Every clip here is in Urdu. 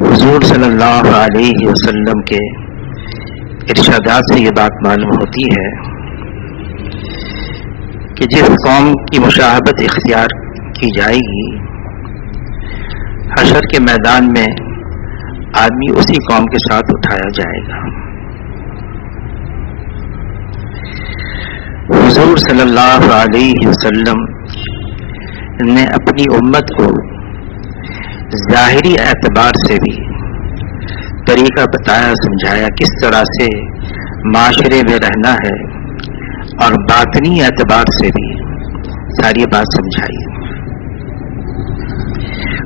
حضور صلی اللہ علیہ وسلم کے ارشادات سے یہ بات معلوم ہوتی ہے کہ جس قوم کی مشابہت اختیار کی جائے گی، حشر کے میدان میں آدمی اسی قوم کے ساتھ اٹھایا جائے گا۔ حضور صلی اللہ علیہ وسلم نے اپنی امت کو ظاہری اعتبار سے بھی طریقہ بتایا، سمجھایا کس طرح سے معاشرے میں رہنا ہے، اور باطنی اعتبار سے بھی ساری بات سمجھائی۔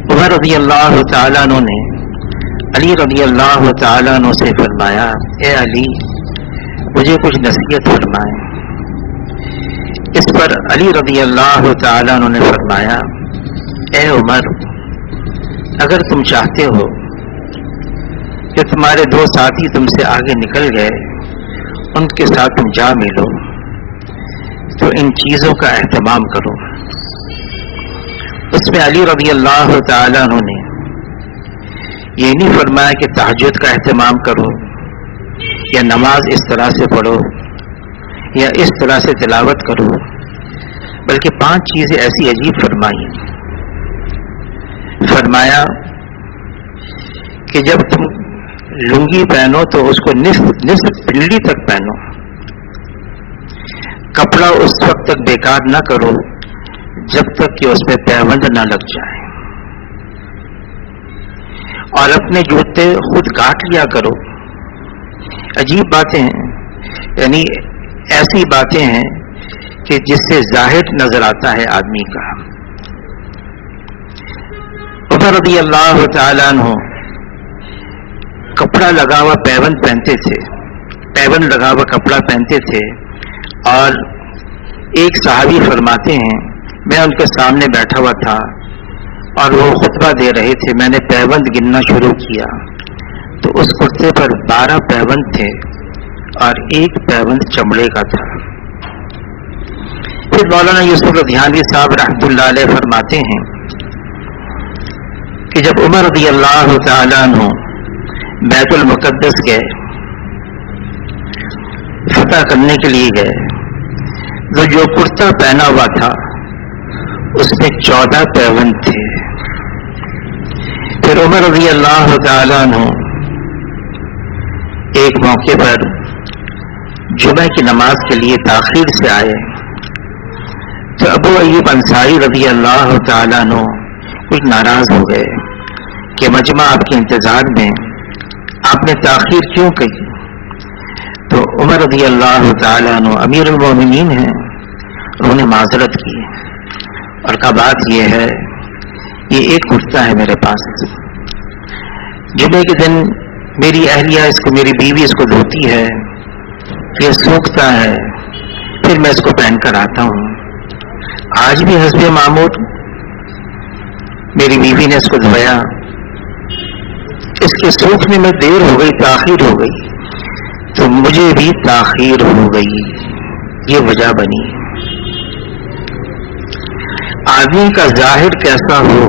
عمر رضی اللہ تعالیٰ عنہ نے علی رضی اللہ تعالیٰ عنہ سے فرمایا، اے علی مجھے کچھ نصیحت فرمائیں۔ اس پر علی رضی اللہ تعالیٰ عنہ نے فرمایا، اے عمر اگر تم چاہتے ہو کہ تمہارے دو ساتھی تم سے آگے نکل گئے، ان کے ساتھ تم جا ملو، تو ان چیزوں کا اہتمام کرو۔ اس میں علی رضی اللہ تعالیٰ عنہ نے یہ نہیں فرمایا کہ تہجد کا اہتمام کرو، یا نماز اس طرح سے پڑھو، یا اس طرح سے تلاوت کرو، بلکہ 5 چیزیں ایسی عجیب فرمائی۔ فرمایا کہ جب تم لنگی پہنو تو اس کو نصف پنڈلی تک پہنو، کپڑا اس وقت تک بیکار نہ کرو جب تک کہ اس میں پیوند نہ لگ جائے، اور اپنے جوتے خود کاٹ لیا کرو۔ عجیب باتیں ہیں، یعنی ایسی باتیں ہیں کہ جس سے ظاہر نظر آتا ہے آدمی کا۔ عمر رضی اللہ تعالیٰ عنہ کپڑا لگا ہوا پیوند پہنتے تھے، پیوند لگا ہوا کپڑا پہنتے تھے، اور ایک صحابی فرماتے ہیں میں ان کے سامنے بیٹھا ہوا تھا اور وہ خطبہ دے رہے تھے، میں نے پیوند گننا شروع کیا تو اس کرتے پر 12 پیوند تھے اور ایک پیوند چمڑے کا تھا۔ پھر مولانا یوسف رضیانوی صاحب رحمۃ اللہ علیہ فرماتے ہیں کہ جب عمر رضی اللہ تعالیٰ عنہ بیت المقدس گئے، فتح کرنے کے لیے گئے، تو جو کرتا پہنا ہوا تھا اس میں 14 پیوند تھے۔ پھر عمر رضی اللہ تعالیٰ عنہ ایک موقع پر جمعہ کی نماز کے لیے تاخیر سے آئے تو ابو ایوب انصاری رضی اللہ تعالیٰ عنہ کچھ ناراض ہو گئے کہ مجمع آپ کے انتظار میں آپ نے تاخیر کیوں کی؟ تو عمر رضی اللہ تعالیٰ عنہ امیر المومنین ہیں، انہوں نے معذرت کی اور کہا بات یہ ہے، یہ ایک کرتا ہے میرے پاس، جمعے کے دن میری اہلیہ اس کو، میری بیوی اس کو دھوتی ہے، پھر سوکھتا ہے، پھر میں اس کو پہن کر آتا ہوں۔ آج بھی حسب معمول میری بیوی نے اس کو دھویا، اس کے سوکھنے میں دیر ہو گئی، تاخیر ہو گئی، تو مجھے بھی تاخیر ہو گئی، یہ وجہ بنی۔ آدمی کا ظاہر کیسا ہو،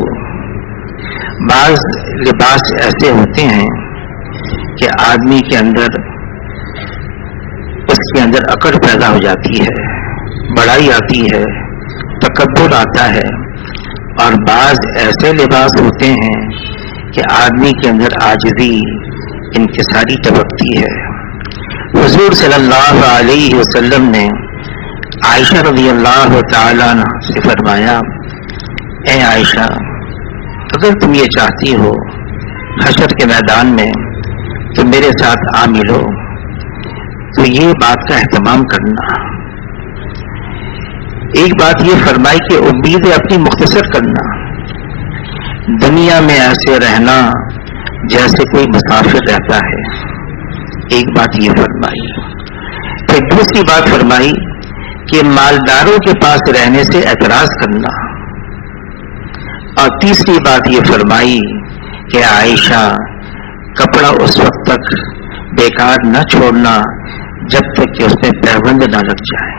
بعض لباس ایسے ہوتے ہیں کہ آدمی کے اندر، اس کے اندر اکڑ پیدا ہو جاتی ہے، بڑائی آتی ہے، تکبر آتا ہے، اور بعض ایسے لباس ہوتے ہیں کہ آدمی کے اندر عاجزی، انکساری ٹپکتی ہے۔ حضور صلی اللہ علیہ وسلم نے عائشہ رضی اللہ تعالیٰ عنہ سے فرمایا، اے عائشہ اگر تم یہ چاہتی ہو حشر کے میدان میں تو میرے ساتھ آ ملو، تو یہ بات کا اہتمام کرنا۔ ایک بات یہ فرمائی کہ امیدیں اپنی مختصر کرنا، دنیا میں ایسے رہنا جیسے کوئی مسافر رہتا ہے، ایک بات یہ فرمائی۔ پھر دوسری بات فرمائی کہ مالداروں کے پاس رہنے سے اعتراض کرنا، اور تیسری بات یہ فرمائی کہ عائشہ کپڑا اس وقت تک بیکار نہ چھوڑنا جب تک کہ اس میں پیوند نہ لگ جائے۔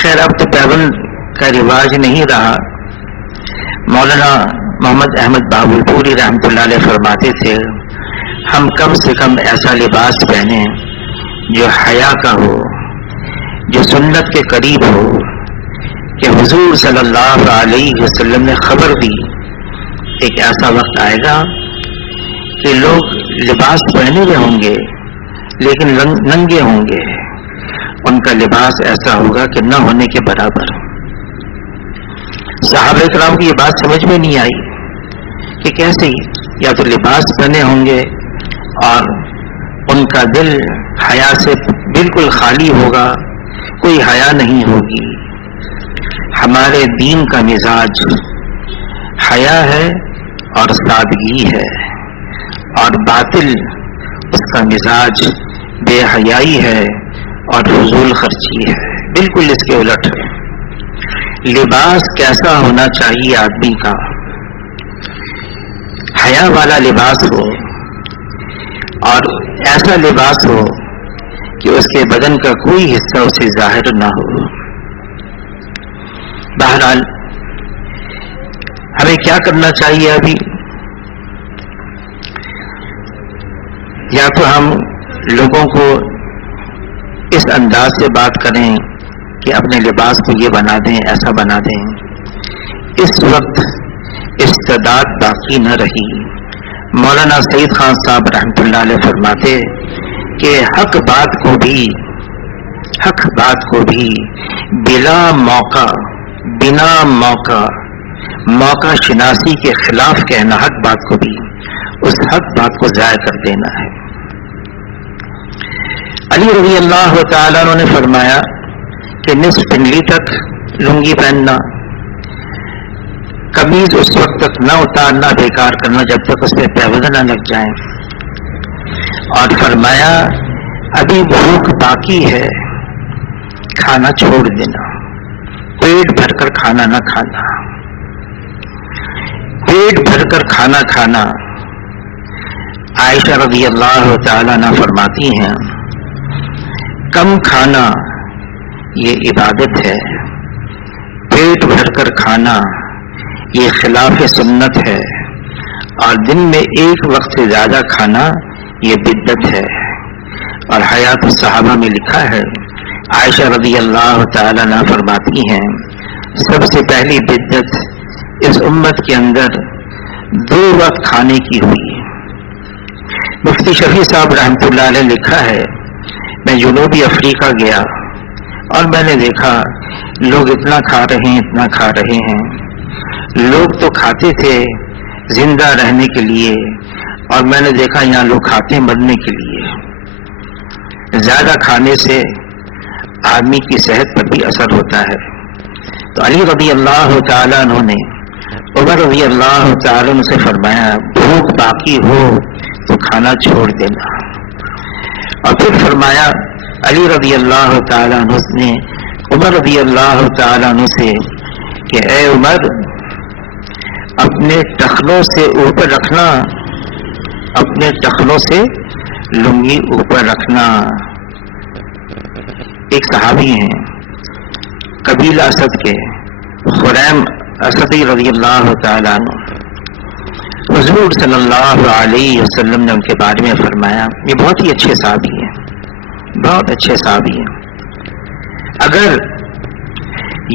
خیر اب تو پیوند کا رواج نہیں رہا، مولانا محمد احمد بہاولپوری رحمۃ اللہ علیہ فرماتے تھے ہم کم سے کم ایسا لباس پہنیں جو حیا کا ہو، جو سنت کے قریب ہو، کہ حضور صلی اللہ علیہ وسلم نے خبر دی ایک ایسا وقت آئے گا کہ لوگ لباس پہنے ہوئے ہوں گے لیکن ننگے ہوں گے، ان کا لباس ایسا ہوگا کہ نہ ہونے کے برابر۔ صحابہ کرام کی یہ بات سمجھ میں نہیں آئی کہ کیسے یا تو لباس پہنے ہوں گے اور ان کا دل حیا سے بالکل خالی ہوگا، کوئی حیا نہیں ہوگی۔ ہمارے دین کا مزاج حیا ہے اور سادگی ہے، اور باطل اس کا مزاج بے حیائی ہے اور فضول خرچی ہے، بالکل اس کے الٹ ہے۔ لباس کیسا ہونا چاہیے آدمی کا؟ حیا والا لباس ہو اور ایسا لباس ہو کہ اس کے بدن کا کوئی حصہ اسے ظاہر نہ ہو۔ بہرحال ہمیں کیا کرنا چاہیے ابھی؟ یا تو ہم لوگوں کو اس انداز سے بات کریں کہ اپنے لباس کو یہ بنا دیں، ایسا بنا دیں۔ اس وقت استعداد باقی نہ رہی۔ مولانا سعید خان صاحب رحمۃ اللہ علیہ فرماتے کہ حق بات کو بھی بنا موقع شناسی کے خلاف کہنا، حق بات کو بھی اس حق بات کو ضائع کر دینا ہے۔ علی رضی اللہ تعالیٰ عنہ نے فرمایا کہ نصف پنڈلی تک لنگی پہننا، قمیض اس وقت تک نہ اتارنا، بیکار کرنا جب تک اس پہ پیوند نہ لگ جائیں، اور فرمایا ابھی بھوک باقی ہے، کھانا چھوڑ دینا، پیٹ بھر کر کھانا نہ کھانا۔ پیٹ بھر کر کھانا کھانا، عائشہ رضی اللہ تعالیٰ عنہ فرماتی ہیں کم کھانا یہ عبادت ہے، پیٹ بھر کر کھانا یہ خلاف سنت ہے، اور دن میں ایک وقت سے زیادہ کھانا یہ بدعت ہے۔ اور حیات الصحابہ میں لکھا ہے، عائشہ رضی اللہ تعالیٰ عنہ فرماتی ہیں سب سے پہلی بدعت اس امت کے اندر 2 وقت کھانے کی ہوئی۔ مفتی شفیع صاحب رحمۃ اللہ علیہ لکھا ہے میں جنوبی افریقہ گیا اور میں نے دیکھا لوگ اتنا کھا رہے ہیں۔ لوگ تو کھاتے تھے زندہ رہنے کے لیے، اور میں نے دیکھا یہاں لوگ کھاتے مرنے کے لیے۔ زیادہ کھانے سے آدمی کی صحت پر بھی اثر ہوتا ہے۔ تو علی رضی اللہ تعالیٰ عنہ نے عمر رضی اللہ تعالیٰ عنہ سے فرمایا بھوک باقی ہو تو کھانا چھوڑ دینا، اور پھر فرمایا علی رضی اللہ تعالیٰ عنہ نے عمر رضی اللہ تعالیٰ عنہ سے کہ اے عمر اپنے ٹخنوں سے اوپر رکھنا، اپنے ٹخنوں سے لنگی اوپر رکھنا۔ ایک صحابی ہیں قبیلہ اسد کے، خریم اسدی رضی اللہ تعالیٰ عنہ، حضور صلی اللہ علیہ وسلم نے ان کے بارے میں فرمایا یہ بہت ہی اچھے صحابی ہیں، بہت اچھے صحابی ہیں، اگر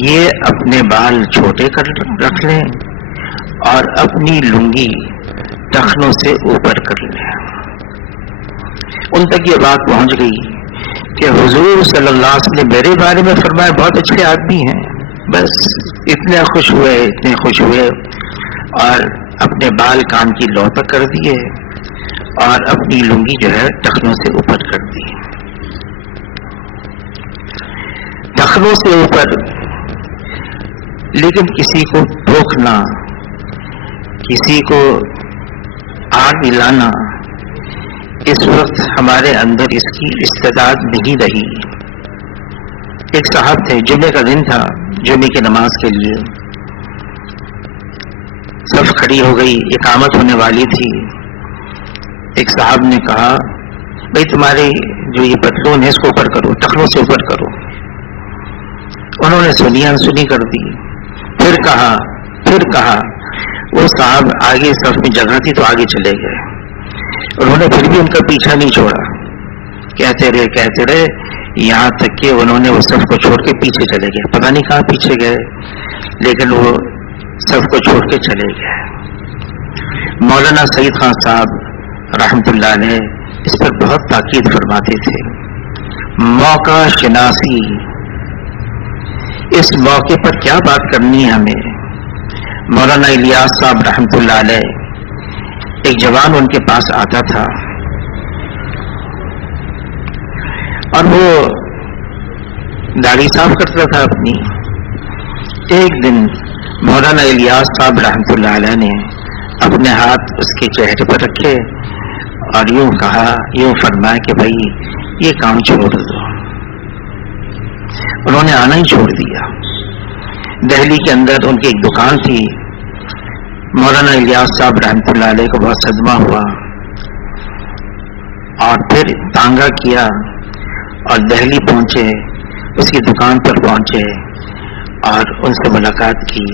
یہ اپنے بال چھوٹے کر رکھ لیں اور اپنی لنگی ٹخنوں سے اوپر کر لیں۔ ان تک یہ بات پہنچ گئی کہ حضور صلی اللہ علیہ وسلم نے میرے بارے میں فرمایا بہت اچھے آدمی ہیں، بس اتنے خوش ہوئے اور اپنے بال کان کی لو تک کر دیے اور اپنی لنگی جو ہے ٹخنوں سے اوپر کر دی۔ ٹخنوں سے اوپر، لیکن کسی کو ٹوکنا، کسی کو آگ دلانا، اس وقت ہمارے اندر اس کی استعداد نہیں رہی۔ ایک صاحب تھے، جمعے کا دن تھا، جمعے کی نماز کے لیے صف کھڑی ہو گئی، اقامت ہونے والی تھی۔ ایک صاحب نے کہا بھئی تمہارے جو یہ پتلون ہے اس کو اوپر کرو، ٹخنوں سے اوپر کرو۔ انہوں نے سنی انسنی کر دی، پھر کہا وہ صاحب آگے صف میں جگہ تھی تو آگے چلے گئے. انہوں نے پھر بھی ان کا پیچھا نہیں چھوڑا, کہتے رہے یہاں تک کہ انہوں نے اس صف کو چھوڑ کے پیچھے چلے گئے. پتہ نہیں کہاں پیچھے گئے, لیکن وہ صف کو چھوڑ کے چلے گئے. مولانا سعید خان صاحب رحمۃ اللہ علیہ اس پر بہت تاکید فرماتے تھے. موقع شناسی, اس موقع پر کیا بات کرنی ہے ہمیں. مولانا الیاس صاحب رحمۃ اللہ علیہ, ایک جوان ان کے پاس آتا تھا اور وہ داڑھی صاف کرتا تھا اپنی. ایک دن مولانا الیاس صاحب رحمۃ اللہ علیہ نے اپنے ہاتھ اس کے چہرے پر رکھے اور یوں فرمایا کہ بھائی یہ کام چھوڑ دو. انہوں نے آنا ہی چھوڑ دیا. دہلی کے اندر ان کی ایک دکان تھی. مولانا الیاس صاحب رحمۃ اللہ علیہ کو بہت صدمہ ہوا اور پھر تانگا کیا اور دہلی پہنچے, اس کی دکان پر پہنچے اور ان سے ملاقات کی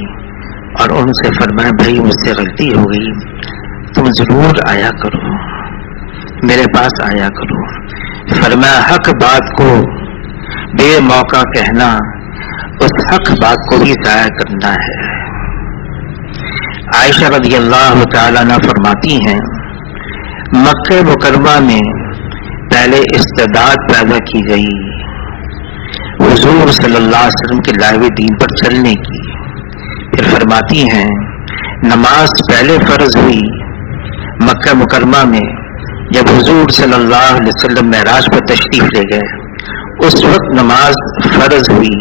اور ان سے فرمایا بھائی مجھ سے غلطی ہو گئی, تم ضرور آیا کرو, میرے پاس آیا کرو. فرمایا حق بات کو بے موقع کہنا اس حق بات کو بھی ضائع کرنا ہے. عائشہ رضی اللہ تعالیٰ عنہ فرماتی ہیں مکہ مکرمہ میں پہلے استعداد پیدا کی گئی حضور صلی اللہ علیہ وسلم کے لائے دین پر چلنے کی. پھر فرماتی ہیں نماز پہلے فرض ہوئی مکہ مکرمہ میں جب حضور صلی اللہ علیہ وسلم معراج پر تشریف لے گئے, اس وقت نماز فرض ہوئی.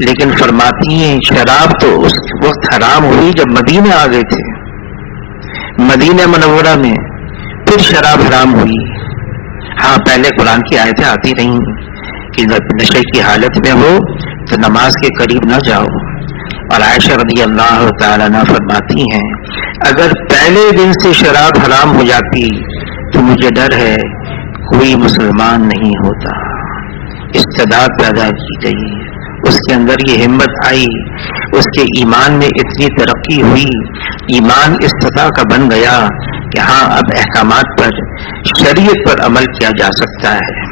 لیکن فرماتی ہیں شراب تو اس وقت حرام ہوئی جب مدینہ آ گئے تھے, مدینہ منورہ میں پھر شراب حرام ہوئی. ہاں پہلے قرآن کی آیتیں آتی رہیں کہ نشے کی حالت میں ہو تو نماز کے قریب نہ جاؤ. اور عائشہ رضی اللہ تعالیٰ عنہ فرماتی ہیں اگر پہلے دن سے شراب حرام ہو جاتی تو مجھے ڈر ہے کوئی مسلمان نہیں ہوتا. استعداد پیدا کی گئی, اس کے اندر یہ ہمت آئی, اس کے ایمان میں اتنی ترقی ہوئی, ایمان اس سطح کا بن گیا کہ ہاں اب احکامات پر شریعت پر عمل کیا جا سکتا ہے.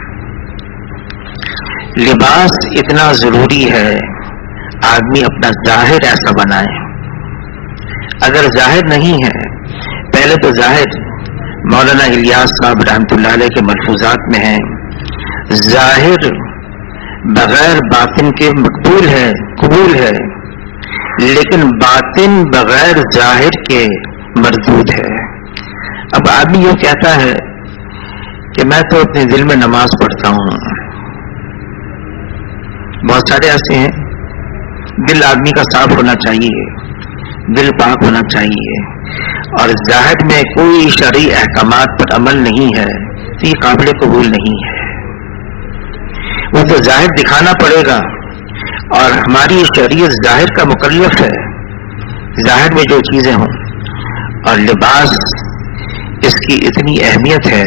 لباس اتنا ضروری ہے آدمی اپنا ظاہر ایسا بنائے. اگر ظاہر نہیں ہے, پہلے تو ظاہر مولانا الیاس صاحب رحمۃ اللہ علیہ کے ملفوظات میں ہے ظاہر بغیر باطن کے مقبول ہے, قبول ہے, لیکن باطن بغیر ظاہر کے مردود ہے. اب آدمی یہ کہتا ہے کہ میں تو اپنے دل میں نماز پڑھتا ہوں. بہت سارے ایسے ہیں, دل آدمی کا صاف ہونا چاہیے, دل پاک ہونا چاہیے, اور ظاہر میں کوئی شرعی احکامات پر عمل نہیں ہے تو یہ قابل قبول نہیں ہے. وہ تو ظاہر دکھانا پڑے گا, اور ہماری شریعت ظاہر کا مکلف ہے, ظاہر میں جو چیزیں ہوں. اور لباس اس کی اتنی اہمیت ہے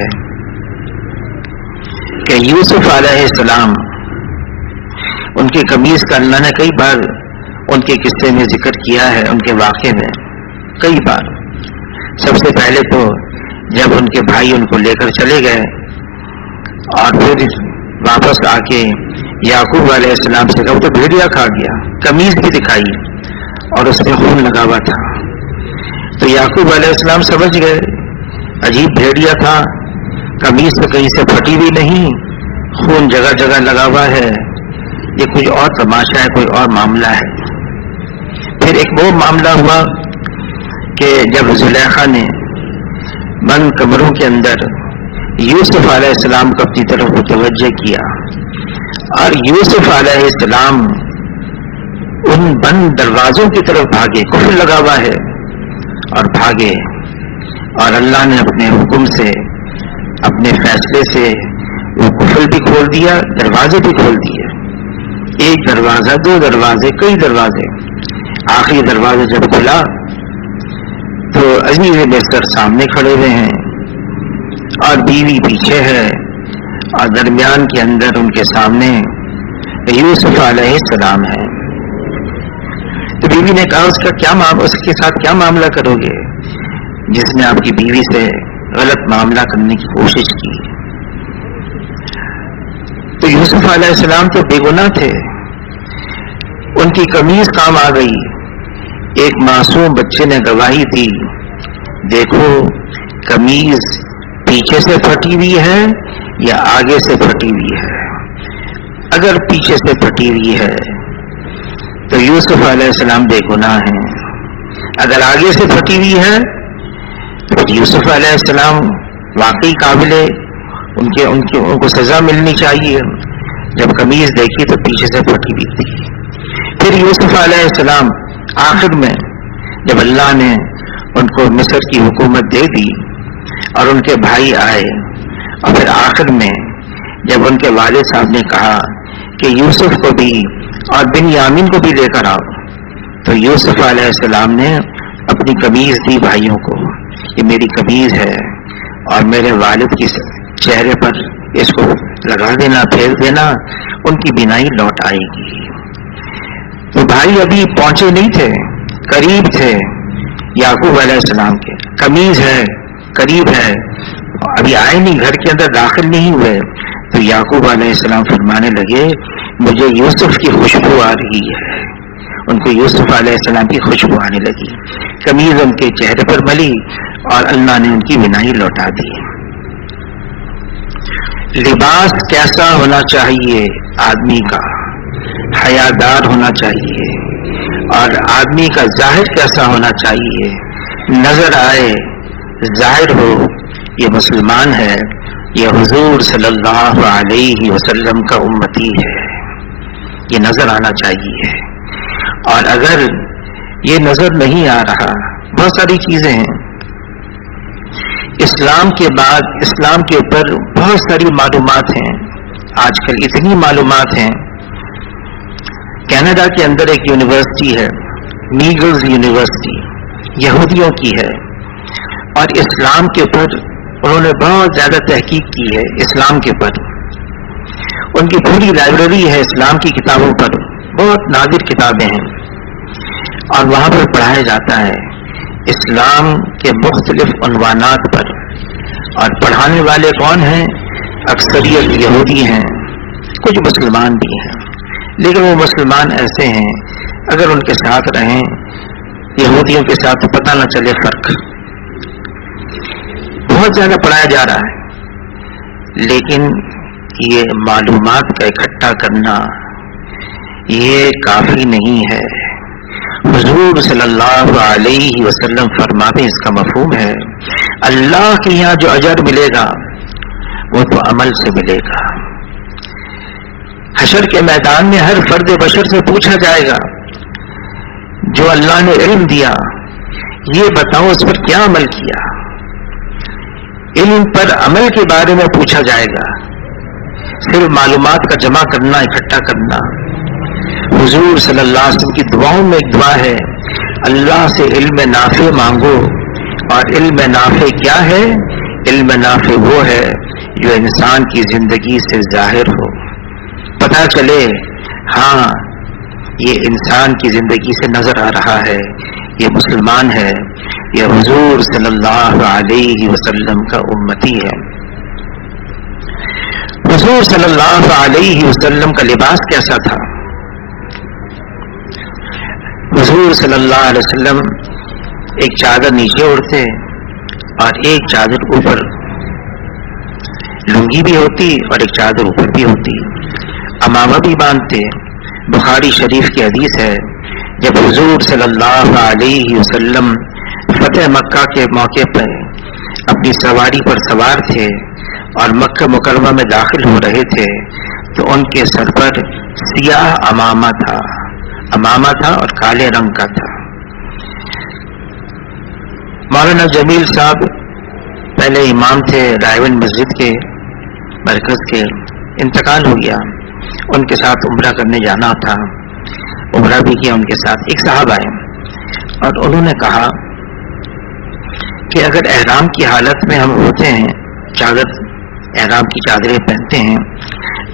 کہ یوسف علیہ السلام ان کی قمیص کا اللہ نے کئی بار ان کے قصے میں ذکر کیا ہے, ان کے واقعے میں کئی بار. سب سے پہلے تو جب ان کے بھائی ان کو لے کر چلے گئے اور پھر واپس آ کے یعقوب علیہ السلام سے کہا, وہ تو بھیڑیا کھا گیا, قمیص بھی دکھائی اور اس میں خون لگا ہوا تھا. تو یعقوب علیہ السلام سمجھ گئے عجیب بھیڑیا تھا, قمیص تو کہیں سے پھٹی بھی نہیں, خون جگہ جگہ لگا ہوا ہے, یہ کوئی اور تماشا ہے, کوئی اور معاملہ ہے. پھر ایک وہ معاملہ ہوا کہ جب زلیخا نے بند کمروں کے اندر یوسف علیہ السلام کو اپنی طرف متوجہ کیا اور یوسف علیہ السلام ان بند دروازوں کی طرف بھاگے, قفل لگا ہوا ہے, اور بھاگے, اور اللہ نے اپنے حکم سے, اپنے فیصلے سے وہ قفل بھی کھول دیا, دروازے بھی کھول دیے. ایک دروازہ, دو دروازے, کئی دروازے. آخری دروازہ جب کھلا تو عزیز مصر سامنے کھڑے ہوئے ہیں اور بیوی پیچھے ہے, اور درمیان کے اندر ان کے سامنے یوسف علیہ السلام ہے. تو بیوی نے کہا اس کے ساتھ کیا معاملہ کرو گے جس نے آپ کی بیوی سے غلط معاملہ کرنے کی کوشش کی؟ تو یوسف علیہ السلام تو بے گناہ تھے، ان کی قمیض کام آ گئی، ایک معصوم بچے نے گواہی دی، دیکھو قمیض پیچھے سے پھٹی ہوئی ہے یا آگے سے پھٹی ہوئی ہے؟ اگر پیچھے سے پھٹی ہوئی ہے تو یوسف علیہ السلام بے گناہ ہیں، اگر آگے سے پھٹی ہوئی ہے تو یوسف علیہ السلام واقعی قابل، ان کو سزا ملنی چاہیے۔ جب قمیض دیکھی تو پیچھے سے پھٹی ہوئی تھی۔ پھر یوسف علیہ السلام آخر میں جب اللہ نے ان کو مصر کی حکومت دے دی اور ان کے بھائی آئے، اور پھر آخر میں جب ان کے والد صاحب نے کہا کہ یوسف کو بھی اور بنیامین کو بھی لے کر آؤ، تو یوسف علیہ السلام نے اپنی قمیض دی بھائیوں کو، یہ میری قمیض ہے اور میرے والد کی چہرے پر اس کو لگا دینا، پھیر دینا، ان کی بینائی لوٹ آئے گی۔ تو بھائی ابھی پہنچے نہیں تھے، قریب تھے یعقوب علیہ السلام کے، قمیض ہے قریب ہے، ابھی آئے نہیں، گھر کے اندر داخل نہیں ہوئے، تو یعقوب علیہ السلام فرمانے لگے مجھے یوسف کی خوشبو آ رہی ہے۔ ان کو یوسف علیہ السلام کی خوشبو آنے لگی، قمیض ان کے چہرے پر ملی اور اللہ نے ان کی بینائی لوٹا دی۔ لباس کیسا ہونا چاہیے آدمی کا؟ حیادار ہونا چاہیے، اور آدمی کا ظاہر کیسا ہونا چاہیے؟ نظر آئے، ظاہر ہو یہ مسلمان ہے، یہ حضور صلی اللہ علیہ وسلم کا امتی ہے، یہ نظر آنا چاہیے۔ اور اگر یہ نظر نہیں آ رہا، بہت ساری چیزیں ہیں اسلام کے بعد، اسلام کے اوپر بہت ساری معلومات ہیں، آج کل اتنی معلومات ہیں۔ کینیڈا کے اندر ایک یونیورسٹی ہے، میگلز یونیورسٹی، یہودیوں کی ہے، اور اسلام کے اوپر انہوں نے بہت زیادہ تحقیق کی ہے۔ اسلام کے اوپر ان کی پوری لائبریری ہے اسلام کی کتابوں پر، بہت نادر کتابیں ہیں، اور وہاں پر پڑھایا جاتا ہے اسلام کے مختلف عنوانات پر، اور پڑھانے والے کون ہیں؟ اکثریت یہودی ہیں، کچھ مسلمان بھی ہیں، لیکن وہ مسلمان ایسے ہیں اگر ان کے ساتھ رہیں یہودیوں کے ساتھ تو پتہ نہ چلے فرق۔ بہت زیادہ پڑھایا جا رہا ہے، لیکن یہ معلومات کا اکٹھا کرنا یہ کافی نہیں ہے۔ حضور صلی اللہ علیہ وسلم فرماتے اس کا مفہوم ہے اللہ کے یہاں جو اجر ملے گا وہ تو عمل سے ملے گا۔ حشر کے میدان میں ہر فرد بشر سے پوچھا جائے گا جو اللہ نے علم دیا یہ بتاؤ اس پر کیا عمل کیا۔ علم پر عمل کے بارے میں پوچھا جائے گا، صرف معلومات کا جمع کرنا، اکٹھا کرنا۔ حضور صلی اللہ علیہ وسلم کی دعاؤں میں ایک دعا ہے اللہ سے علم نافع مانگو، اور علم نافع کیا ہے؟ علم نافع وہ ہے جو انسان کی زندگی سے ظاہر ہو، پتہ چلے ہاں یہ انسان کی زندگی سے نظر آ رہا ہے، یہ مسلمان ہے، یہ حضور صلی اللہ علیہ وسلم کا امتی ہے۔ حضور صلی اللہ علیہ وسلم کا لباس کیسا تھا؟ حضور صلی اللہ علیہ وسلم ایک چادر نیچے اوڑھتے اور ایک چادر اوپر، لنگی بھی ہوتی اور ایک چادر اوپر بھی ہوتی، امامہ بھی باندھتے۔ بخاری شریف کی حدیث ہے جب حضور صلی اللہ علیہ وسلم فتح مکہ کے موقع پر اپنی سواری پر سوار تھے اور مکہ مکرمہ میں داخل ہو رہے تھے تو ان کے سر پر سیاہ امامہ تھا اور کالے رنگ کا تھا۔ مولانا جمیل صاحب پہلے امام تھے رائیون مسجد کے مرکز کے، انتقال ہو گیا، ان کے ساتھ عمرہ کرنے جانا تھا، عمرہ بھی کیا ان کے ساتھ۔ ایک صاحب آئے اور انہوں نے کہا کہ اگر احرام کی حالت میں ہم ہوتے ہیں، چادر احرام کی چادریں پہنتے ہیں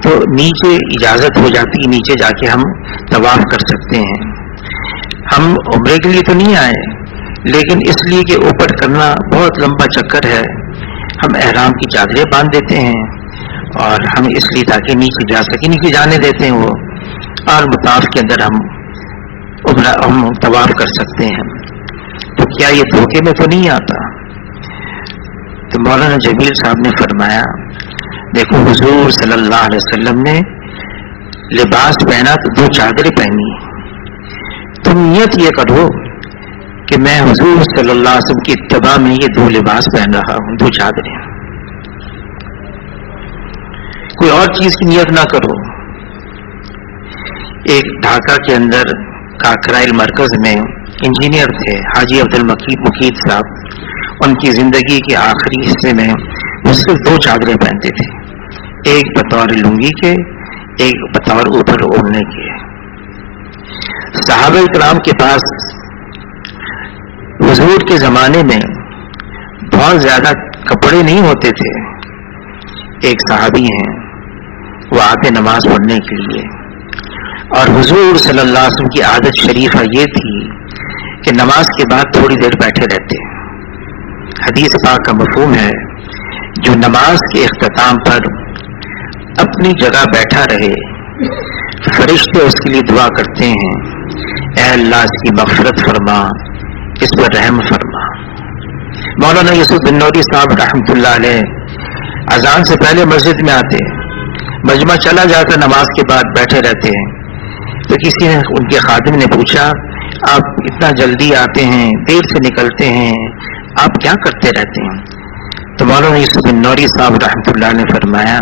تو نیچے اجازت ہو جاتی، نیچے جا کے ہم طواف کر سکتے ہیں، ہم عمرے کے لیے تو نہیں آئے، لیکن اس لیے کہ اوپر کرنا بہت لمبا چکر ہے، ہم احرام کی چادریں باندھ دیتے ہیں اور ہم اس لیے تاکہ نیچے جا سکیں، نیچے جانے دیتے ہیں وہ، اور مطاف کے اندر ہم طواف کر سکتے ہیں، تو کیا یہ دھوکے میں تو نہیں آتا؟ تو مولانا جمیل صاحب نے فرمایا دیکھو حضور صلی اللہ علیہ وسلم نے لباس پہنا تو 2 چادریں پہنی، تم نیت یہ کرو کہ میں حضور صلی اللہ علیہ وسلم کی اتباع میں یہ 2 لباس پہن رہا ہوں، 2 چادریں، کوئی اور چیز کی نیت نہ کرو۔ ایک ڈھاکہ کے اندر کاکرائل مرکز میں انجینئر تھے حاجی عبد المقید صاحب، ان کی زندگی کے آخری حصے میں وہ صرف 2 چادریں پہنتے تھے، ایک بطور لنگی کے، ایک بطور اوپر اوڑھنے کے۔ صحابہ کرام کے پاس حضور کے زمانے میں بہت زیادہ کپڑے نہیں ہوتے تھے۔ ایک صحابی ہیں، وہ آتے نماز پڑھنے کے لیے، اور حضور صلی اللہ علیہ وسلم کی عادت شریفہ یہ تھی کہ نماز کے بعد تھوڑی دیر بیٹھے رہتے۔ حدیث پاک کا مفہوم ہے جو نماز کے اختتام پر اپنی جگہ بیٹھا رہے، فرشتے اس کے لیے دعا کرتے ہیں، اے اللہ اس کی مغفرت فرما، اس پر رحم فرما۔ مولانا یوسف بن نوری صاحب رحمۃ اللہ علیہ اذان سے پہلے مسجد میں آتے، مجمع چلا جاتا، نماز کے بعد بیٹھے رہتے ہیں، تو کسی نے ان کے خادم نے پوچھا آپ اتنا جلدی آتے ہیں، دیر سے نکلتے ہیں، آپ کیا کرتے رہتے ہیں؟ تو مولانا یوسف بن نوری صاحب رحمۃ اللہ نے فرمایا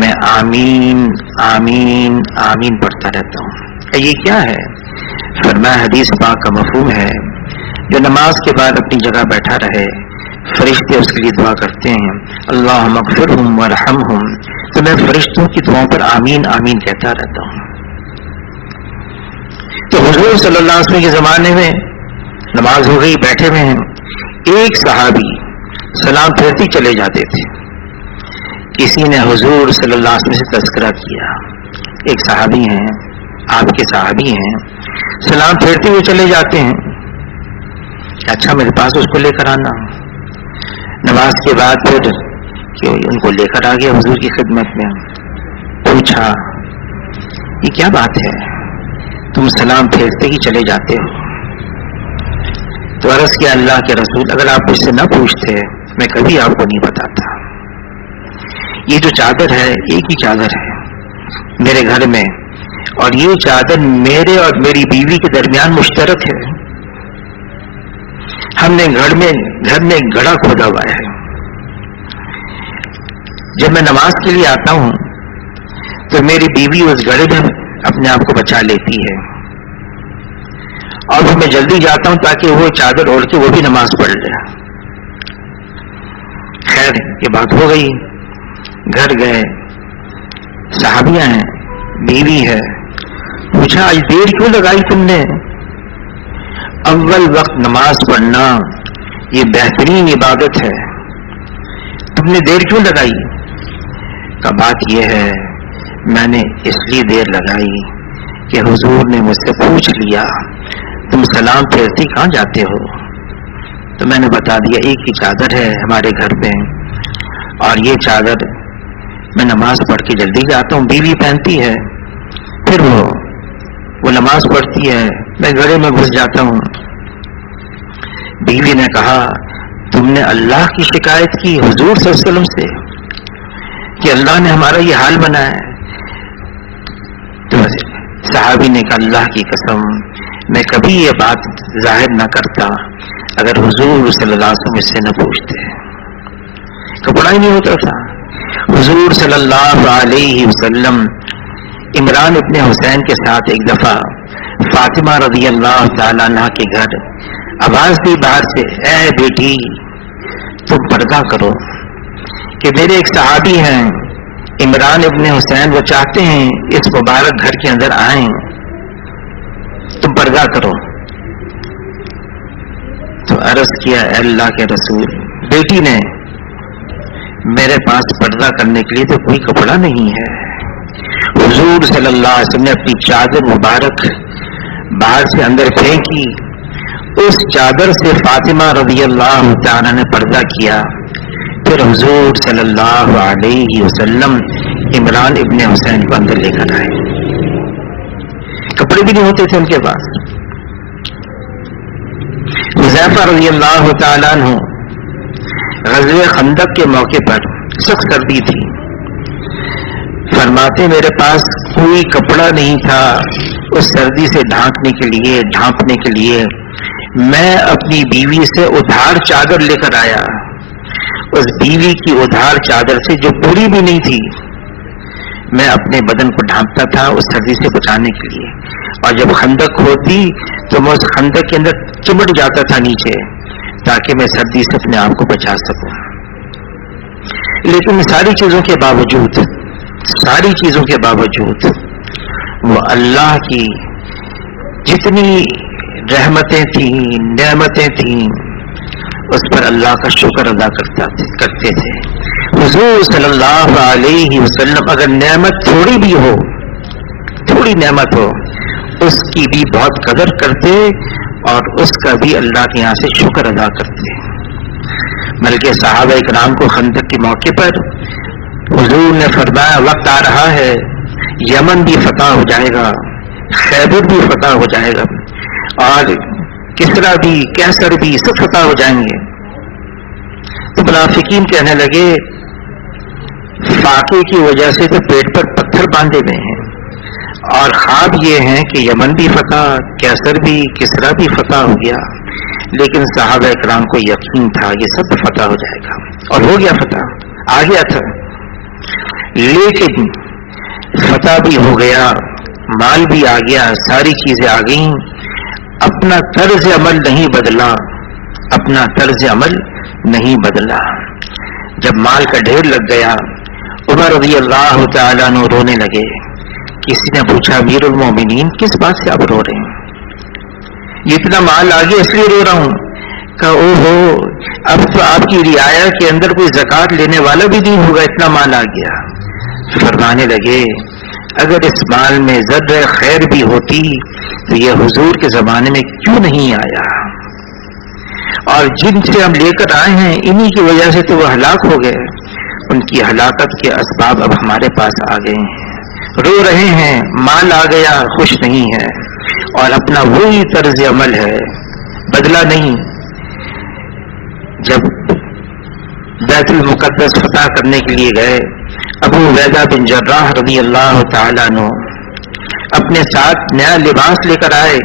میں آمین آمین آمین پڑھتا رہتا ہوں۔ یہ کیا ہے؟ فرمایا حدیث پاک کا مفہوم ہے جو نماز کے بعد اپنی جگہ بیٹھا رہے، فرشتے اس کے لیے دعا کرتے ہیں اللہم اغفرہم ورحمہم، تو میں فرشتوں کی دعاؤں پر آمین آمین کہتا رہتا ہوں۔ تو حضور صلی اللہ علیہ وسلم کے زمانے میں نماز ہو گئی، بیٹھے ہوئے ہیں، ایک صحابی سلام پھیرتے چلے جاتے تھے۔ کسی نے حضور صلی اللہ علیہ وسلم سے تذکرہ کیا، ایک صحابی ہیں، آپ کے صحابی ہیں، سلام پھیرتے ہوئے چلے جاتے ہیں، اچھا میرے پاس اس کو لے کر آنا۔ نماز کے بعد پھر کہ ان کو لے کر آ گیا حضور کی خدمت میں، پوچھا یہ کیا بات ہے، تم سلام پھیرتے ہی چلے جاتے ہو؟ تو عرض کیا اللہ کے رسول اگر آپ مجھ سے نہ پوچھتے میں کبھی آپ کو نہیں بتاتا۔ یہ جو چادر ہے ایک ہی چادر ہے میرے گھر میں، اور یہ چادر میرے اور میری بیوی کے درمیان مشترک ہے۔ ہم نے گھر میں ایک گڑھا کھودا ہوا ہے، جب میں نماز کے لیے آتا ہوں تو میری بیوی اس گڑھے میں اپنے آپ کو بچا لیتی ہے، اور پھر میں جلدی جاتا ہوں تاکہ وہ چادر اوڑھ کے وہ بھی نماز پڑھ لے۔ خیر یہ بات ہو گئی، گھر گئے، صحابیاں ہیں، بیوی ہے، پوچھا آج دیر کیوں لگائی تم نے؟ اول وقت نماز پڑھنا یہ بہترین عبادت ہے، تم نے دیر کیوں لگائی؟ کا بات یہ ہے میں نے اس لیے دیر لگائی کہ حضور نے مجھ سے پوچھ لیا تم سلام پھیرتے کہاں جاتے ہو؟ تو میں نے بتا دیا ایک ہی چادر ہے ہمارے گھر میں، اور یہ چادر میں نماز پڑھ کے جلدی جاتا ہوں، بیوی پہنتی ہے، پھر وہ نماز پڑھتی ہے، میں گھڑے میں گھس جاتا ہوں۔ بیوی نے کہا تم نے اللہ کی شکایت کی حضور صلی اللہ علیہ وسلم سے کہ اللہ نے ہمارا یہ حال بنایا ہے؟ تو صحابی نے کہا اللہ کی قسم میں کبھی یہ بات ظاہر نہ کرتا اگر حضور صلی اللہ علیہ وسلم اس سے نہ پوچھتے۔ کپڑا ہی نہیں ہوتا تھا۔ حضور صلی اللہ علیہ وسلم عمران ابن حسین کے ساتھ ایک دفعہ فاطمہ رضی اللہ تعالیٰ عنہ کے گھر آواز دی باہر سے اے بیٹی تم پردہ کرو، کہ میرے ایک صحابی ہیں عمران ابن حسین، وہ چاہتے ہیں اس مبارک گھر کے اندر آئیں، تم پردہ کرو۔ تو عرض کیا اے اللہ کے رسول، بیٹی نے میرے پاس پردہ کرنے کے لیے تو کوئی کپڑا نہیں ہے۔ حضور صلی اللہ علیہ وسلم نے اپنی چادر مبارک باہر سے اندر پھینکی. اس چادر سے فاطمہ رضی اللہ تعالیٰ نے پردہ کیا. پھر حضور صلی اللہ علیہ وسلم عمران ابن حسین کو اندر لے کر آئے. کپڑے بھی نہیں ہوتے تھے ان کے پاس. حذیفہ رضی اللہ تعالیٰ عنہ غزوہ خندق کے موقع پر سخت سردی تھی. فرماتے میرے پاس کوئی کپڑا نہیں تھا اس سردی سے ڈھانپنے کے لیے. میں اپنی بیوی سے ادھار چادر لے کر آیا. اس بیوی کی ادھار چادر سے جو پوری بھی نہیں تھی میں اپنے بدن کو ڈھانپتا تھا اس سردی سے بچانے کے لیے. اور جب خندق ہوتی تو میں اس خندق کے اندر چمٹ جاتا تھا نیچے تاکہ میں سردی سے اپنے آپ کو بچا سکوں. لیکن ساری چیزوں کے باوجود وہ اللہ کی جتنی رحمتیں تھیں نعمتیں تھیں اس پر اللہ کا شکر ادا کرتے تھے. حضور صلی اللہ علیہ وسلم اگر نعمت تھوڑی نعمت ہو اس کی بھی بہت قدر کرتے اور اس کا بھی اللہ کے یہاں سے شکر ادا کرتے. بلکہ صحابہ اکرام کو خندق کے موقع پر حضور نے فرمایا وقت آ رہا ہے یمن بھی فتح ہو جائے گا, خیبر بھی فتح ہو جائے گا اور کسرا بھی کیسر بھی سب فتح ہو جائیں گے. تو منافقین کہنے لگے فاقے کی وجہ سے تو پیٹ پر پتھر باندھے ہوئے ہیں اور خواب یہ ہیں کہ یمن بھی فتح, کیسر بھی, کسرا بھی فتح ہو گیا. لیکن صحابہ اکرام کو یقین تھا یہ سب فتح ہو جائے گا اور ہو گیا, فتح آ گیا تھا. لیکن فتح بھی ہو گیا, مال بھی آ گیا, ساری چیزیں آ گئیں, اپنا طرز عمل نہیں بدلا. جب مال کا ڈھیر لگ گیا عمر رضی اللہ تعالیٰ عنہ رونے لگے. کسی نے پوچھا امیر المومنین کس بات سے آپ رو رہے ہیں؟ اتنا مال آ گیا اس لیے رو رہا ہوں. کہا او ہو اب تو آپ کی رعایا کے اندر کوئی زکوٰۃ لینے والا بھی نہیں ہوگا, اتنا مال آ گیا. فرمانے لگے اگر اس مال میں ذرہ خیر بھی ہوتی تو یہ حضور کے زمانے میں کیوں نہیں آیا, اور جن سے ہم لے کر آئے ہیں انہی کی وجہ سے تو وہ ہلاک ہو گئے. ان کی ہلاکت کے اسباب اب ہمارے پاس آ گئے ہیں, رو رہے ہیں, مال آ گیا, خوش نہیں ہے اور اپنا وہی طرز عمل ہے, بدلا نہیں. جب بیت المقدس فتح کرنے کے لیے گئے ابو عبیدہ بن جراح رضی اللہ تعالیٰ عنہ اپنے ساتھ نیا لباس لے کر آئے,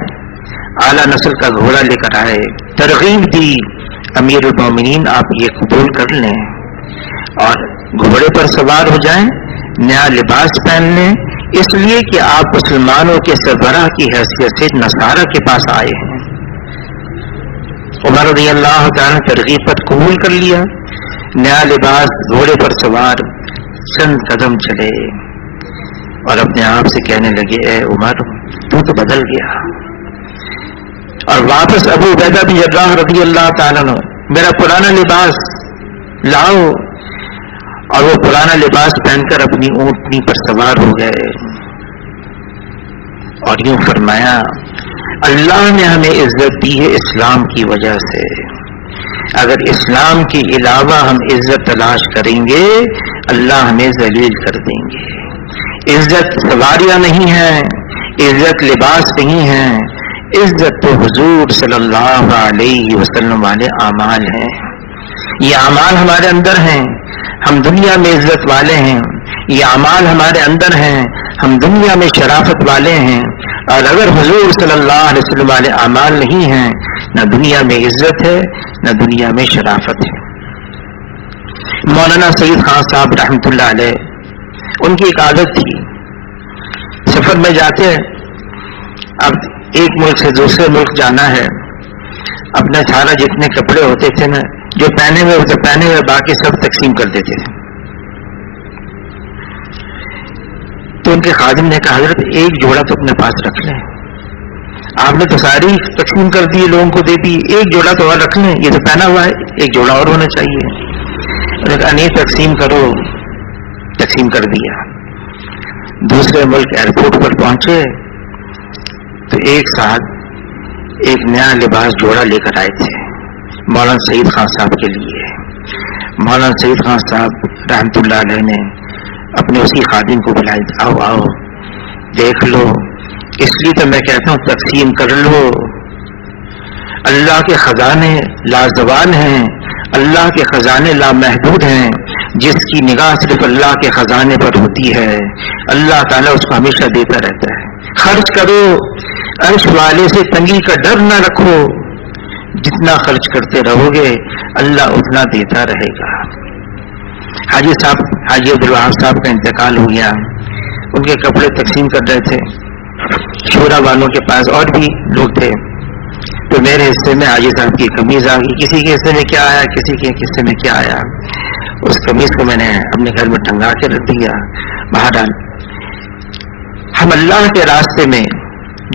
اعلیٰ نسل کا گھوڑا لے کر آئے, ترغیب دی امیر المومنین آپ یہ قبول کر لیں اور گھوڑے پر سوار ہو جائیں, نیا لباس پہن لیں, اس لیے کہ آپ مسلمانوں کے سربراہ کی حیثیت سے نصارہ کے پاس آئے ہیں. عمر رضی اللہ تعالیٰ نے ترغیب پر قبول کر لیا, نیا لباس, گھوڑے پر سوار, چند قدم چلے اور اپنے آپ سے کہنے لگے اے عمر تو بدل گیا. اور واپس ابو عبیدہ بن جراح رضی اللہ تعالیٰ عنہ میرا پرانا لباس لاؤ, اور وہ پرانا لباس پہن کر اپنی اونٹنی پر سوار ہو گئے اور یوں فرمایا اللہ نے ہمیں عزت دی ہے اسلام کی وجہ سے, اگر اسلام کے علاوہ ہم عزت تلاش کریں گے اللہ ہمیں ذلیل کر دیں گے. عزت سواریاں نہیں ہیں, عزت لباس نہیں ہے, عزت تو حضور صلی اللہ علیہ وسلم والے اعمال ہیں. یہ اعمال ہمارے اندر ہیں, ہم دنیا میں عزت والے ہیں. یہ اعمال ہمارے اندر ہیں, ہم دنیا میں شرافت والے ہیں. اور اگر حضور صلی اللہ علیہ وسلم والے اعمال نہیں ہیں نہ دنیا میں عزت ہے نہ دنیا میں شرافت ہے. مولانا سید خان صاحب رحمۃ اللہ علیہ ان کی ایک عادت تھی, سفر میں جاتے ہیں, اب ایک ملک سے دوسرے ملک جانا ہے, اپنے سارا جتنے کپڑے ہوتے تھے نا جو پہنے ہوئے باقی سب تقسیم کر دیتے تھے. تو ان کے خادم نے کہا حضرت ایک جوڑا تو اپنے پاس رکھ لیں, آپ نے تو ساری تقسیم کر دی, لوگوں کو دے دی, ایک جوڑا تو اور رکھ لیں, یہ تو پہنا ہوا ہے, ایک جوڑا اور ہونا چاہیے. نہیں تقسیم کرو, تقسیم کر دیا. دوسرے ملک ایئرپورٹ پر پہنچے, تو ایک ساتھ ایک نیا لباس جوڑا لے کر آئے تھے مولانا سعید خان صاحب کے لیے. مولانا سعید خان صاحب رحمۃ اللہ علیہ نے اپنے اسی خادم کو بلایا, آؤ آؤ دیکھ لو. اس لیے تو میں کہتا ہوں تقسیم کر لو. اللہ کے خزانے لازوال ہیں, اللہ کے خزانے لامحدود ہیں. جس کی نگاہ صرف اللہ کے خزانے پر ہوتی ہے اللہ تعالیٰ اس کو ہمیشہ دیتا رہتا ہے. خرچ کرو, عرش والے سے تنگی کا ڈر نہ رکھو. جتنا خرچ کرتے رہو گے اللہ اتنا دیتا رہے گا. حاجی صاحب, حاجی عبدالوہاب صاحب کا انتقال ہو گیا. ان کے کپڑے تقسیم کر رہے تھے. شورا والوں کے پاس اور بھی لوگ تھے. تو میرے حصے میں حاجی صاحب کی قمیض آ گئی. کسی کے حصے میں کیا آیا, کسی کے حصے میں کیا آیا. اس قمیض کو میں نے اپنے گھر میں ٹنگا کے رکھ دیا. بہرحال ہم اللہ کے راستے میں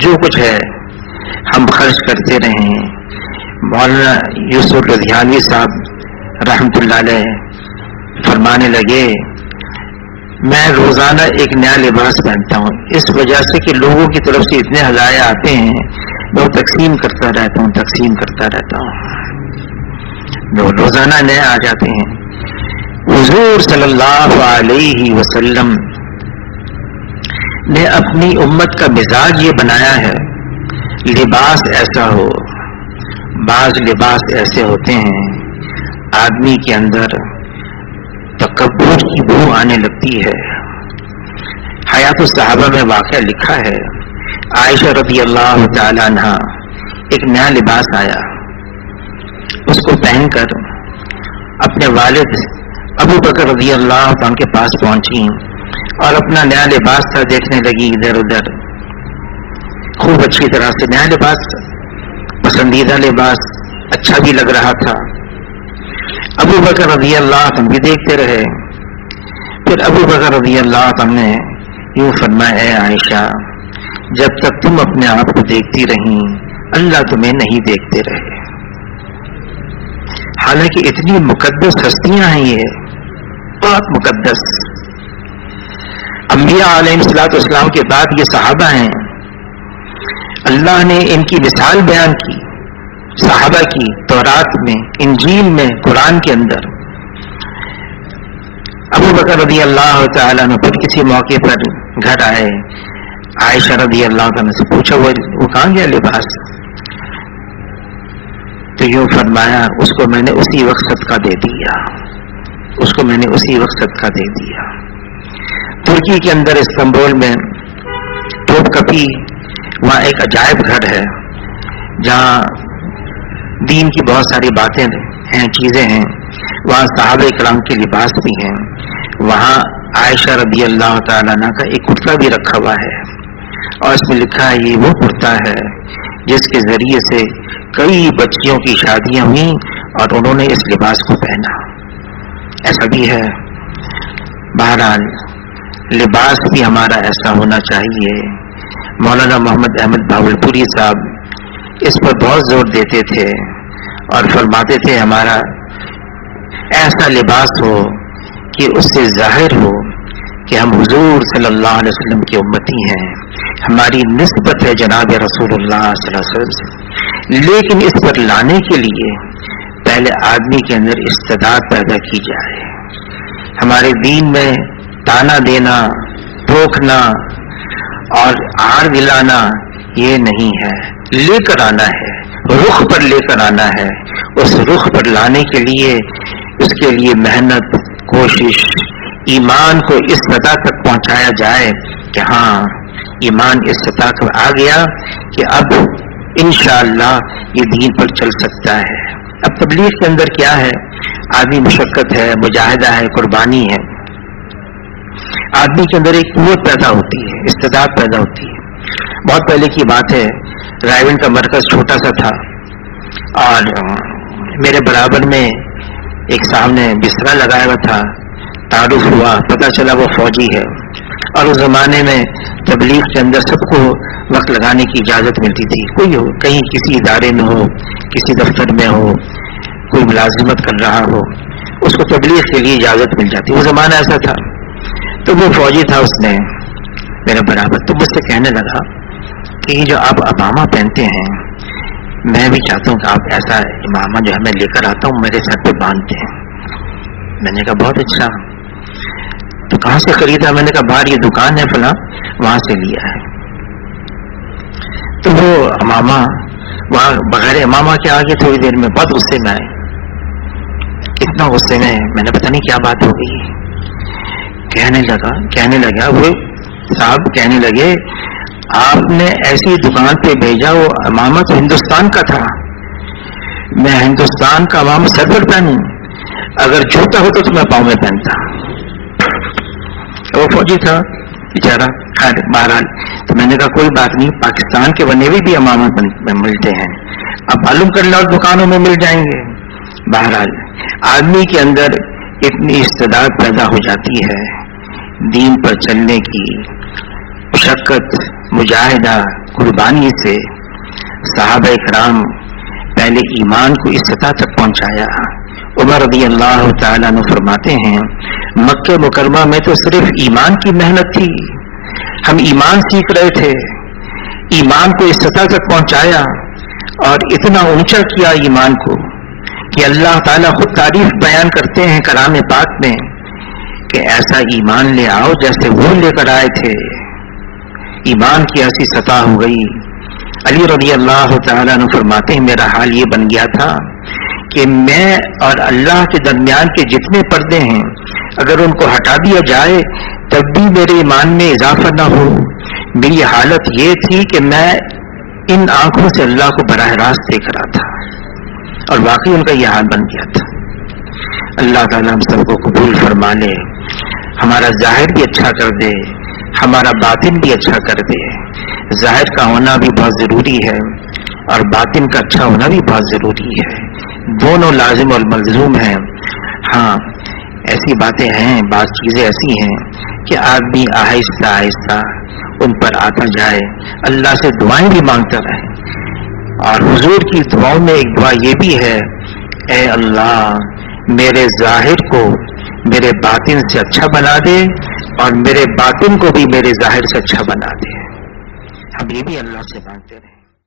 جو کچھ ہے ہم خرچ کرتے رہیں. مولانا یوسف لدھیانوی صاحب رحمۃ اللہ علیہ فرمانے لگے, میں روزانہ ایک نیا لباس پہنتا ہوں اس وجہ سے کہ لوگوں کی طرف سے اتنے ہدایے آتے ہیں, میں تقسیم کرتا رہتا ہوں. جو روزانہ نئے آ جاتے ہیں. حضور صلی اللہ علیہ وسلم نے اپنی امت کا مزاج یہ بنایا ہے لباس ایسا ہو. بعض لباس ایسے ہوتے ہیں آدمی کے اندر تکبر کی بو آنے لگتی ہے. حیات الصحابہ میں واقعہ لکھا ہے, عائشہ رضی اللہ تعالی عنہ ایک نیا لباس آیا, اس کو پہن کر اپنے والد ابو بکر رضی اللہ عنہ کے پاس پہنچی اور اپنا نیا لباس تھا دیکھنے لگی ادھر ادھر. خوب اچھی طرح سے نیا لباس, پسندیدہ لباس, اچھا بھی لگ رہا تھا. ابو بکر رضی اللہ عنہ بھی دیکھتے رہے. پھر ابو بکر رضی اللہ عنہ نے یوں فرمایا, اے عائشہ جب تک تم اپنے آپ کو دیکھتی رہیں اللہ تمہیں نہیں دیکھتے رہے. حالانکہ اتنی مقدس ہستیاں ہیں, یہ بہت مقدس انبیاء علیہ الصلوۃ والسلام کے بعد یہ صحابہ ہیں. اللہ نے ان کی مثال بیان کی صحابہ کی تورات میں, انجیل میں, قرآن کے اندر. ابو بکر رضی اللہ تعالیٰ عنہ پھر کسی موقع پر گھر آئے. عائشہ رضی اللہ عنہ سے پوچھا وہ کہاں گیا لباس؟ تو یوں فرمایا اس کو میں نے اسی وقت صدقہ دے دیا, اس کو میں نے اسی وقت صدقہ دے دیا. ترکی کے اندر استنبول میں ٹوپ کپی, وہاں ایک عجائب گھر ہے جہاں دین کی بہت ساری باتیں ہیں, چیزیں ہیں. وہاں صحابہ کرام کے لباس بھی ہیں. وہاں عائشہ رضی اللہ تعالیٰ عنہ کا ایک کرتا بھی رکھا ہوا ہے اور اس میں لکھا ہے یہ وہ کرتا ہے جس کے ذریعے سے کئی بچیوں کی شادیاں ہوئیں اور انہوں نے اس لباس کو پہنا. ایسا بھی ہے. بہرحال لباس بھی ہمارا ایسا ہونا چاہیے. مولانا محمد احمد بھاولپوری صاحب اس پر بہت زور دیتے تھے اور فرماتے تھے ہمارا ایسا لباس ہو کہ اس سے ظاہر ہو کہ ہم حضور صلی اللہ علیہ وسلم کی امتی ہیں, ہماری نسبت ہے جناب رسول اللہ صلی اللہ علیہ وسلم سے. لیکن اس پر لانے کے لیے پہلے آدمی کے اندر استعداد پیدا کی جائے. ہمارے دین میں تانا دینا, ٹوکنا اور آڑ دلانا یہ نہیں ہے, لے کر آنا ہے, رخ پر لے کر آنا ہے. اس رخ پر لانے کے لیے اس کے لیے محنت, کوشش, ایمان کو اس سطح تک پہنچایا جائے کہ ہاں ایمان اس سطح تک آ گیا کہ اب انشاءاللہ یہ دین پر چل سکتا ہے. اب تبلیغ کے اندر کیا ہے, آدمی مشقت ہے, مجاہدہ ہے, قربانی ہے. آدمی کے اندر ایک قوت پیدا ہوتی ہے, استعداد پیدا ہوتی ہے. بہت پہلے کی بات ہے, رائے کا مرکز چھوٹا سا تھا اور میرے برابر میں ایک سامنے بسترا لگایا ہوا تھا. تعارف ہوا, پتہ چلا وہ فوجی ہے. اور اس زمانے میں تبلیغ کے اندر سب کو وقت لگانے کی اجازت ملتی تھی. کوئی ہو, کہیں کسی ادارے میں ہو, کسی دفتر میں ہو, کوئی ملازمت کر رہا ہو, اس کو تبلیغ کے لیے اجازت مل جاتی. وہ زمانہ ایسا تھا. تو وہ فوجی تھا, اس نے میرے برابر, تو مجھ سے کہنے لگا کہ یہ جو آپ امامہ پہنتے ہیں میں بھی چاہتا ہوں کہ آپ ایسا امامہ جو ہے میں لے کر آتا ہوں میرے سر پہ باندھتے ہیں. میں نے کہا بہت اچھا. تو کہاں سے خریدا؟ میں نے کہا باہر یہ دکان ہے فلاں وہاں سے لیا ہے. تو وہ امامہ وہاں بغیر امامہ کے آگے تھوڑی دیر میں بہت غصے میں آئے. اتنا غصے میں نے پتہ نہیں کیا بات ہو گئی. کہنے لگا وہ صاحب کہنے لگے آپ نے ایسی دکان پہ بھیجا, وہ امامہ تو ہندوستان کا تھا, میں ہندوستان کا امامہ سر پر پہنوں, اگر جوتا ہوتا تو میں پاؤں میں پہنتا. وہ فوجی تھا بیچارہ. خیر بہرحال تو میں نے کہا کوئی بات نہیں, پاکستان کے بنے ہوئے بھی امامہ ملتے ہیں, اب معلوم کر لو دکانوں میں مل جائیں گے. بہرحال آدمی کے اندر اتنی استعداد پیدا ہو جاتی ہے دین پر چلنے کی, مشقت مجاہدہ قربانی سے. صحابہ کرام پہلے ایمان کو اس سطح تک پہنچایا. عمر رضی اللہ تعالیٰ عنہ فرماتے ہیں مکہ مکرمہ میں تو صرف ایمان کی محنت تھی, ہم ایمان سیکھ رہے تھے, ایمان کو اس سطح تک پہنچایا اور اتنا اونچا کیا ایمان کو کہ اللہ تعالیٰ خود تعریف بیان کرتے ہیں کلام پاک میں کہ ایسا ایمان لے آؤ جیسے وہ لے کر آئے تھے. ایمان کی ایسی سطح ہو گئی. علی رضی اللہ تعالیٰ عنہ فرماتے ہیں میرا حال یہ بن گیا تھا کہ میں اور اللہ کے درمیان کے جتنے پردے ہیں اگر ان کو ہٹا دیا جائے تب بھی میرے ایمان میں اضافہ نہ ہو. میری حالت یہ تھی کہ میں ان آنکھوں سے اللہ کو براہ راست دیکھ رہا تھا, اور واقعی ان کا یہ حال بن گیا تھا. اللہ تعالیٰ ہم سب کو قبول فرما لے, ہمارا ظاہر بھی اچھا کر دے, ہمارا باطن بھی اچھا کر دے. ظاہر کا ہونا بھی بہت ضروری ہے اور باطن کا اچھا ہونا بھی بہت ضروری ہے, دونوں لازم اور ملزوم ہیں. ہاں ایسی باتیں ہیں, بعض چیزیں ایسی ہیں کہ آدمی آہستہ آہستہ ان پر آتا جائے, اللہ سے دعائیں بھی مانگتا رہے. اور حضور کی دعاؤں میں ایک دعا یہ بھی ہے اے اللہ میرے ظاہر کو میرے باطن سے اچھا بنا دے اور میرے باطن کو بھی میرے ظاہر سے اچھا بنا دے. ہم یہ بھی اللہ سے مانگتے رہے.